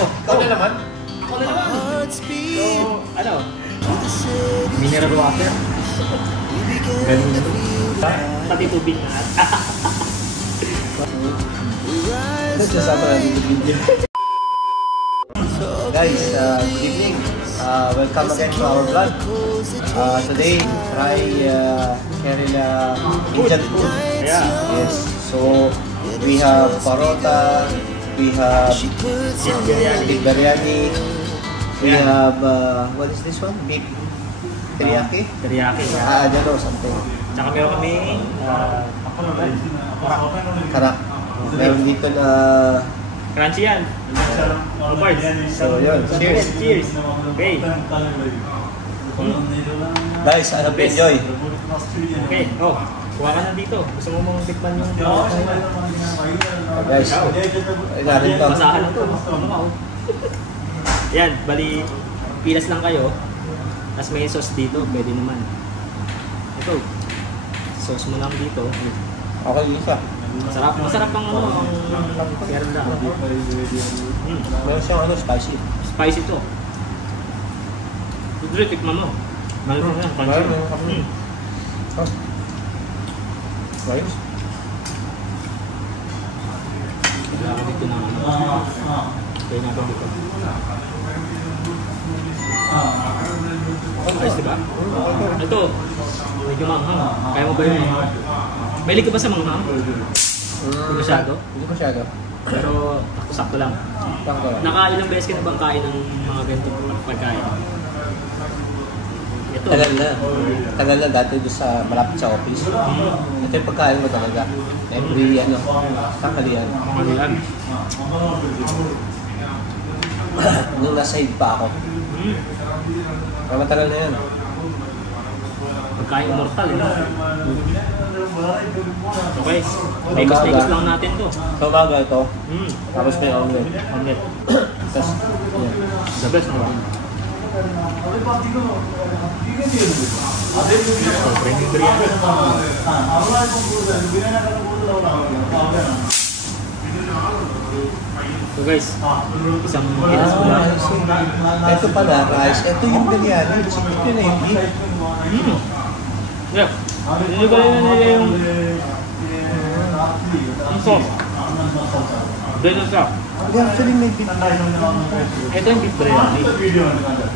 Ikaw na naman? Ako na naman. So, ano? Mineral water? Ganun na. Pati tubig na. Nagsasama natin yung video. Guys, good evening. Welcome again to our vlog. Today, try sharing Indian food. Yeah. Yes. So, we have parota, we have beef biryani, we have, what is this one? Beef teriyaki? Teriyaki. I don't know, something. Tsaka meron kami, Karak. Meron dito na... crunchy yan. Birds. So, yun. Cheers. Cheers. Okay. Guys, I hope you enjoy. Okay. Oh, kuha ka na dito. Gusto mo mong tikman yung... Guys, ay natin to. Masahan lang ito. Yan, bali, pilas lang kayo. Tapos may sauce dito, pwede naman. Ito, sauce mo lang dito. Okay, isa. Masarap, masarap ang ano, ang perda. Meron siyang spicy. Spicy to. Dito, tikman mo. Meron yan, crunchy. Ayos. Wala ka dito na ano. Kaya natin dito. Ayos diba? Ito, medyo manghang. Kaya mo ba yun? Mahilig ka ba sa manghang? Hindi masyado? Hindi masyado. Pero sakto lang. Sakto lang. Nakailang beses ka na bang kain ng mga ganitong pagkain? Ito. Tagal na dati doon sa malapit sa office. Ito yung pagkain mo talaga. Every tanghalian. Tanghalian. Nung nasa-save pa ako. Kaya matagal na yan. Pagkain immortal, Okay. Legos lang natin to. So baga ito. Tapos may omelet. Omelet. Tapos, yan. The best na ba? Premium biryani. So guys, isang pilas ko lang. Ito pala, rice. Ito yung biryani. Siguro yun na yung beef. Yeah. Hindi ko rin na yung sauce. Dito siya. Hindi, actually may beef. Ito yung beef biryani.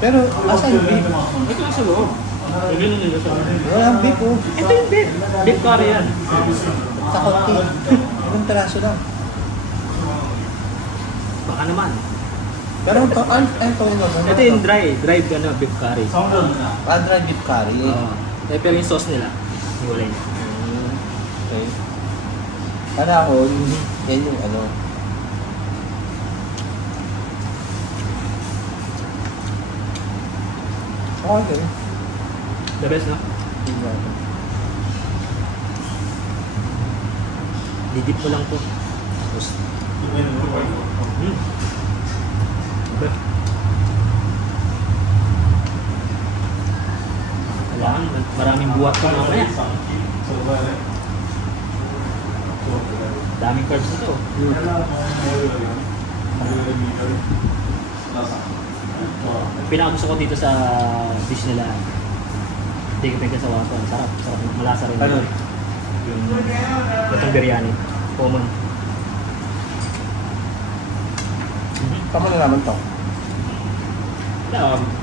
Pero, asan yung beef? Ito yung sa loob. Ganun nila siya. Walang beef oh. Ito yung beef. Beef curry yan. Sa konti. Ilang teraso lang. Baka naman. Pero ito, ito Ito yung dried beef curry. Dry beef curry. Pero yung sauce nila, hiwalay niya. Okay. Panahon, yan yung ano. Okay. The best, no? Didip ko lang po. Tapos, kailangan, maraming buhat ko mamaya. Daming carbs nito. Pinakagusto ko dito sa dish nila. Hindi ka pagkasawasan. Sarap. Malasa rin. Ano? Yung itong biryani. Common. Tama na naman to.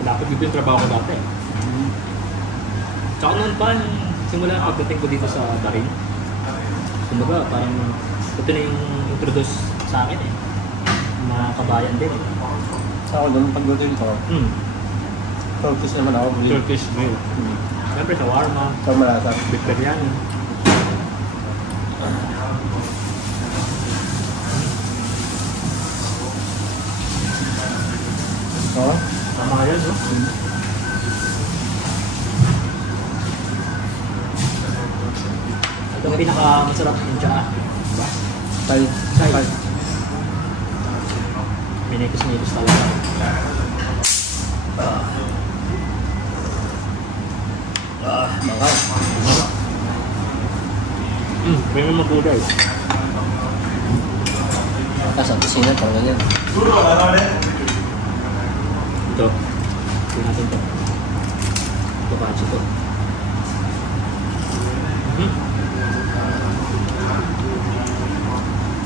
Dapat dito yung trabaho ko dati. Tsaka noon pa, simula pagdating ko dito sa Darin. Kumbaga, parang ito na yung introduce sa akin eh. Mga kabayan din. Ako doon pagdating ko. Turkish naman ako. Turkish meal. Siyempre, shawarma. So malasa. Beef biryani. Oo? Tama yan, no? Ito ang pinaka-masarap yung tsaa. Diba? Tay. Minekos talaga. Manghang. May mga magulay. Tapos ang kusina, parang ganyan. Ito. Ito natin ito. Ito patch ito.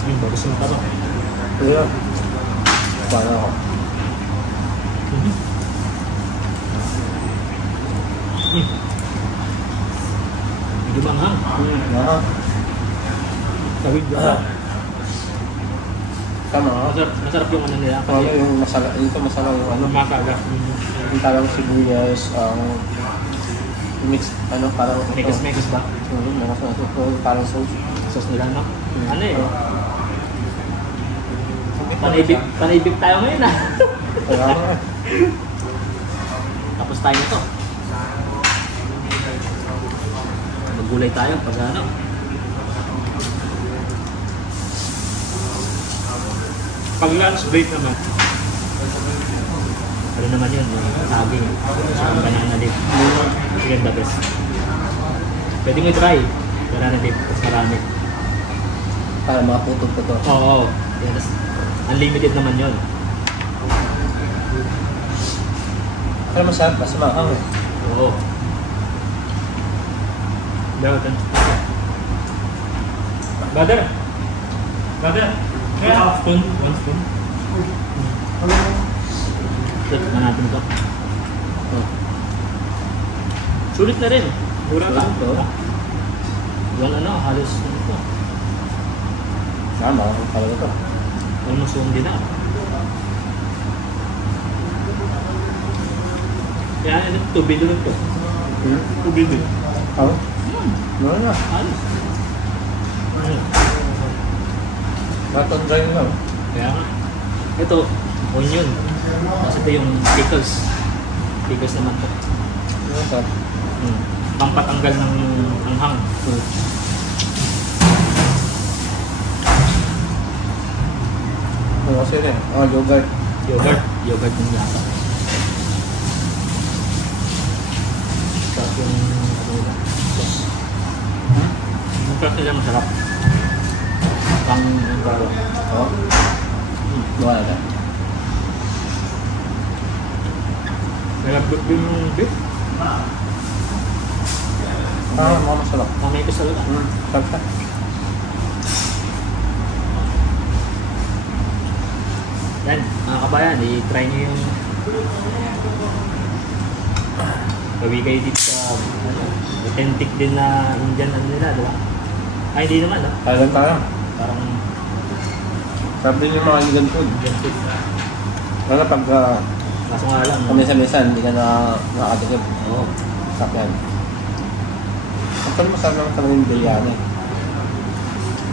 Yung bagus ng taba. Kaya, paano ako? Medyo manghang. Tawid ba? Tama ako. Masarap yung ano nila. Ano yung masarap, ito masarap yung ano. Makaga. Yung parang sibuyas, mix, ano, parang ito. Mekas ba? Parang sauce. Sauce nila, no? Ano eh? Panibig tayo ngayon ah. Kaya nga. Tapos tayo nito. Maggulay tayo pag ano. Pag lunch break naman. Ano naman yun? Saging. Sa banana leaf. Yun the best. Pwede mo i-try. Banana leaf. Tapos marami. Para mga putol-putol. Oo. Yes. Unlimited naman yun. Pero masarap pa, sumahang eh. Oo. Dawatan. Brother. Kaya spoon. 1 spoon. Ito na natin ito. Sulit na rin. Mura ka. Yung ano, halos ito. Sama, talaga ito. Almost 1 dinar. Kaya ano, 2 billion ito. 2 billion. Oo? Ano na? Halos. Naton dry lang. Kaya nga. Ito, onion. Tapos ito yung pickles. Pickles naman ito. Masarap. Pampatanggal ng anghang. Ano kasi yun eh? Yogurt. Yogurt yung yata. Tapos yung ano nila. Sauce. Yung sauce nila masarap. Pang yung baro. Oo? Luha na. Nalabot din yung beef. Mga masarap. Mamay ko sa lula. Sarap. Yan, mga kabayan, i-try nyo yung gawi kayo dito sa authentic din na Indian ano nila, di ba? Ay, hindi naman, no? Parang. Parang Sarap din yung mga vegan food. Indian food. Lalo pag Kaso nga lang, kamisa-misa, hindi ka nakakatigib. Oo. Sarap yan. Actually, masarap naman talaga yung biryani.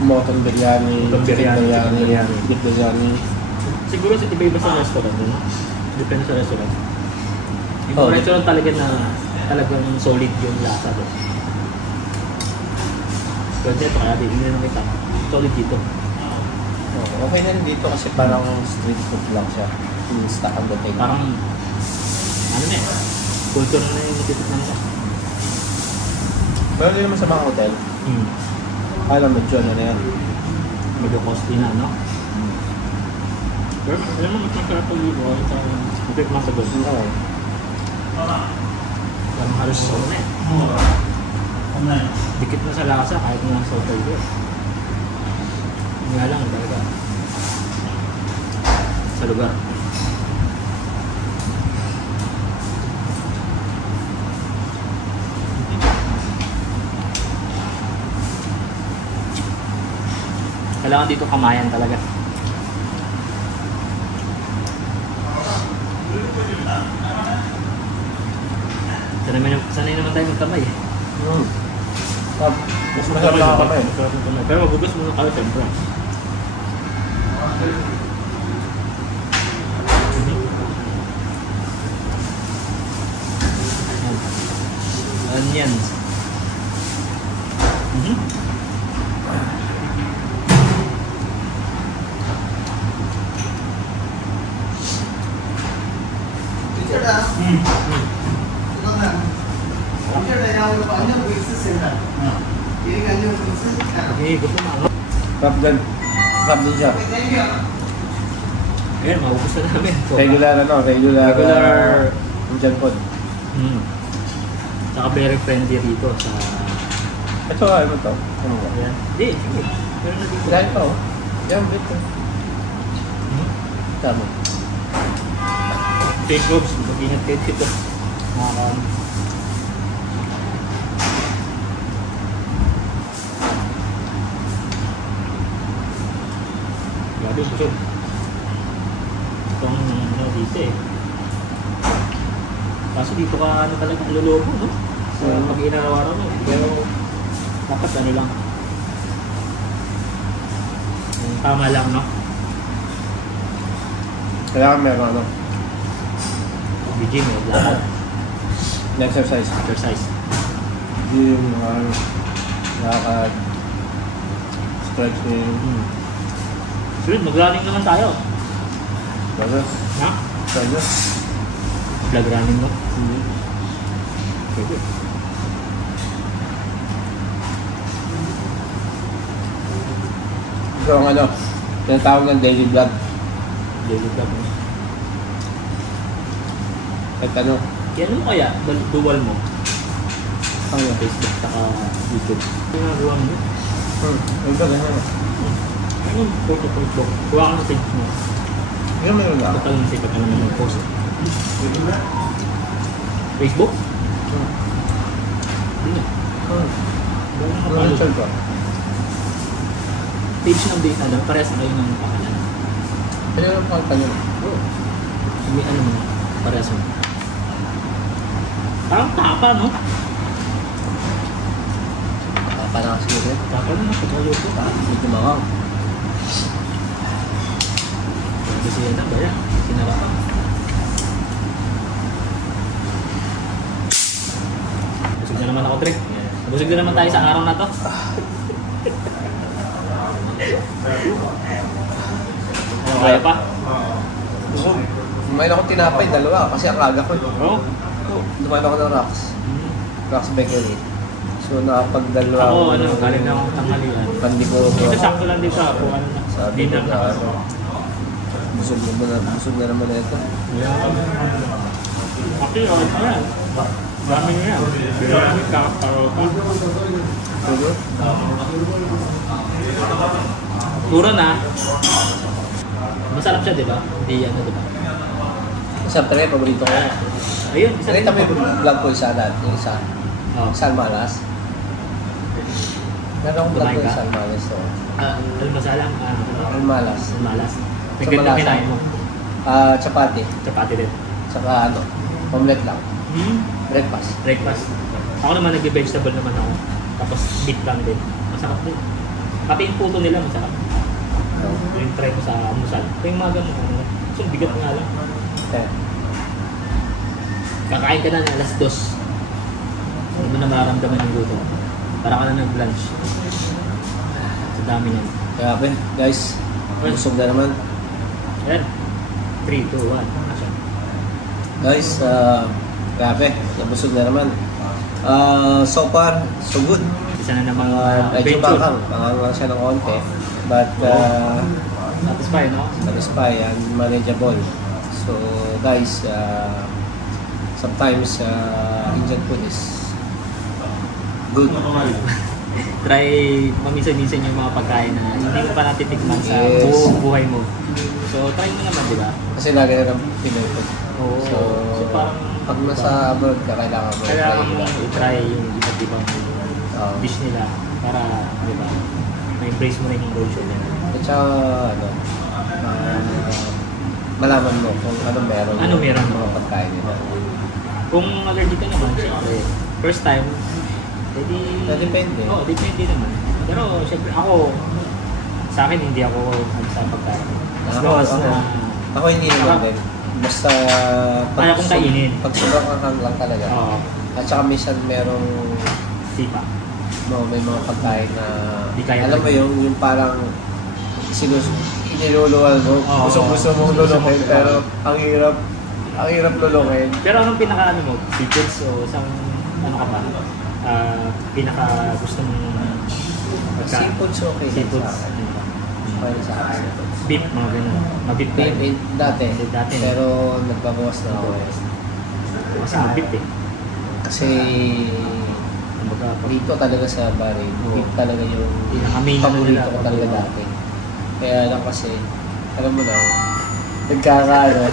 Mutton biryani, Mutton chicken biryani, biryani, beef biryani. Siguro sa iba-iba sa restaurant, no? Depende sa restaurant. Yung Oh, restaurant talaga na talagang solid yung lasa doon. Pero dito, kaya hindi na nakita. Solid dito. Okay na rin dito kasi parang street food lang siya. In-stock ang dating. Parang, ano na eh, culture na yung natitikman siya. Pero hindi naman sa mga hotel. Alam mo, John, ano yan? Medyo costly na, no? Pero, alam mo, mas masarap pag dito. Ito yung masagot. Okay. Parang halos ano na eh. Dikit na sa lasa kahit na sa hotel ko. Nga lang talaga. Sa lugar. Kailangan dito kamayan talaga. Sanay naman tayo magkamay eh. Mas masarap lang kami. Pero magugas muna kayo siyempre. Onions. Crab din. Crab din siya. Ayan, maubos na namin. So, regular Indian food. Saka very friendly dito sa... Ito, ano to? Ano ba? Ayan. Hindi, sige. Pero na dito. Dahil pa, oh. Yan, bit. Tama. Face gloves, mag-ingat kayo dito. Grabe, busog. Itong ano dito eh. Kaso dito ka ano talaga lulubo, no? So, pag inaraw-araw mo. Pero dapat ano lang. Tama lang, no? Kailangan meron ano? Gym o lakad. Exercise. Gym, lakad, stretching. Sunod, mag-running naman tayo. Bagas. Ha? Bagas. Vlog running mo? Pwede. Ito ang ano, tinatawag ng daily vlog. Daily vlog mo. At ano? Kaya ano kaya? Dual mo? Ano? Facebook saka YouTube. Ginagawa mo yun? Ito na ano? Ano yung photo? Kuha ka ng page mo. Yung meron lang. Total na sipat ka naman mag-post. Facebook? Hindi na. Ano yung ko? Page ng data lang, parehas na kayo ng pakalan. Ano yung pangkat nyo? Oo. May ano mo, parehas mo. Parang tapa, no? Tapa na kasi yun. Tapa na, pagkayo ko. Hindi kumawang. Kasi yan na, baya. Sinarapan. Busog na naman ako, Drek. Busog na naman tayo sa araw na to. Ano kaya pa? Kumain ako tinapay, dalawa. Kasi ang aga ko. Oo. Dumain ako ng Rocks. Rocks Bakery. So nakapagdalawa Ako, ano, galing na akong tanghalian. Pandi ko. Dito, sakto lang dito ako. Ano na, Sabi ko dinner na na ako. busog na naman ito. Actually, okay pa yan. Dami nyo yan. Pero kami kakaparo pa. Puro? Puro na. Masarap siya, di ba? Hindi ano, di ba? Siyempre, paborito ko. Ayun, isa Nakita mo yung vlog ko isa dati, yung isa. Oh. Salmalas. Meron akong vlog ko Kumain yung ka? Salmalas. So. Almasalang, Almalas. malas. Sa Naganda malasa. kinain mo. Chapati. Chapati din. Tsaka ano, omelette lang. Breakfast. Breakfast. Ako naman nag-vegetable naman ako. Tapos beef lang din. Masarap din. Pati yung puto nila masarap. Yung try ko sa almusal. Ito yung maga mo. So, bigat nga lang. Okay. Kakain ka na ng alas 2. Hindi mo na mararamdaman yung gutom. Para ka na nag-lunch. Sa dami yan. Kaya guys, busog na naman. Yan. 3, 2, 1. Action. Guys, grabe, nabusog na naman. So far, so good. Isa na namang Medyo adventure. bakang lang siya ng konti. But, Satisfy, no? satisfy and manageable. So, guys, sometimes Indian food is good. Try paminsan-minsan yung mga pagkain na hindi mo pa natitikman sa Yes. buong buhay mo. So, try mo naman, di ba? Kasi lagi na ng Pinoy food. Oo. So, parang pag nasa abroad ka, kailangan mo kailangan i-try mo iba. i-try yung iba't ibang dish nila para, di ba, ma-embrace mo rin yung culture nila. At saka, ano, malaman mo kung ano meron. Ano meron mo? Mga pagkain nila. Kung allergic ka naman, syempre, first time, edi... Depende. Oo, depende naman. Pero, syempre, ako, sa akin, hindi ako sa pagkain. As long as na... Ako hindi naman din. Basta Kaya kong kainin. Pag sobrang anghang lang talaga. Oo. At saka minsan merong Sipa. may mga pagkain na Di kaya alam mo talaga. yung parang iniluluwal mo. Oo. Gusto mong lulukin pero ang hirap lulukin. Pero anong pinaka ano mo? Seafoods o isang ano ka ba? Pinaka gusto mong pagkain? Seafoods okay. Seafoods. Sa akin. Okay sa akin. beef, mga ganun. Mabip tayo. Dati. Dati. Pero nagbabawas na ako. Kasi mabip eh. Kasi dito talaga sa Bahrain, beef talaga yung paborito ko talaga dati. Kaya lang kasi, alam mo na, nagkakaano.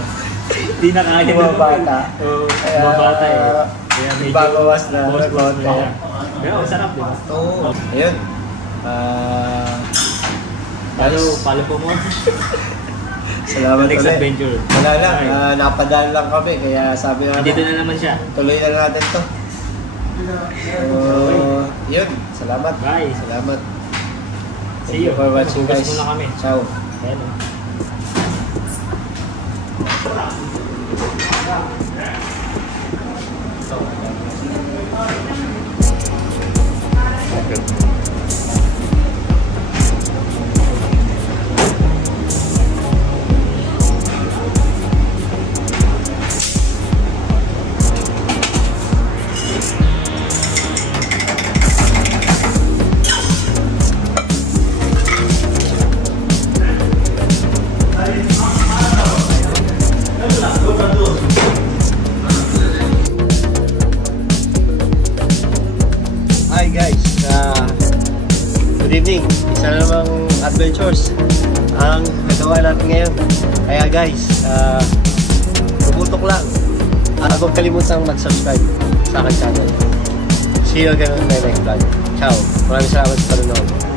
Hindi na kaya mga bata. Mga bata eh. Kaya medyo babawas na. Pero ang sarap, di ba? Oo. Ayun. Follow po mo. Salamat Next ulit. adventure. Wala lang, napadaan lang kami. Kaya sabi nga Dito na naman siya. tuloy na natin to. Yun. Salamat. Bye. Salamat. See you. For watching, guys. Muna kami. Ciao. Ayan o. Hi guys, good evening. Isa na namang adventures ang nagawa natin ngayon. Kaya guys, tumutok lang at huwag kalimutang mag-subscribe sa aking channel. See you again on my next vlog. Ciao. Maraming salamat sa panonood.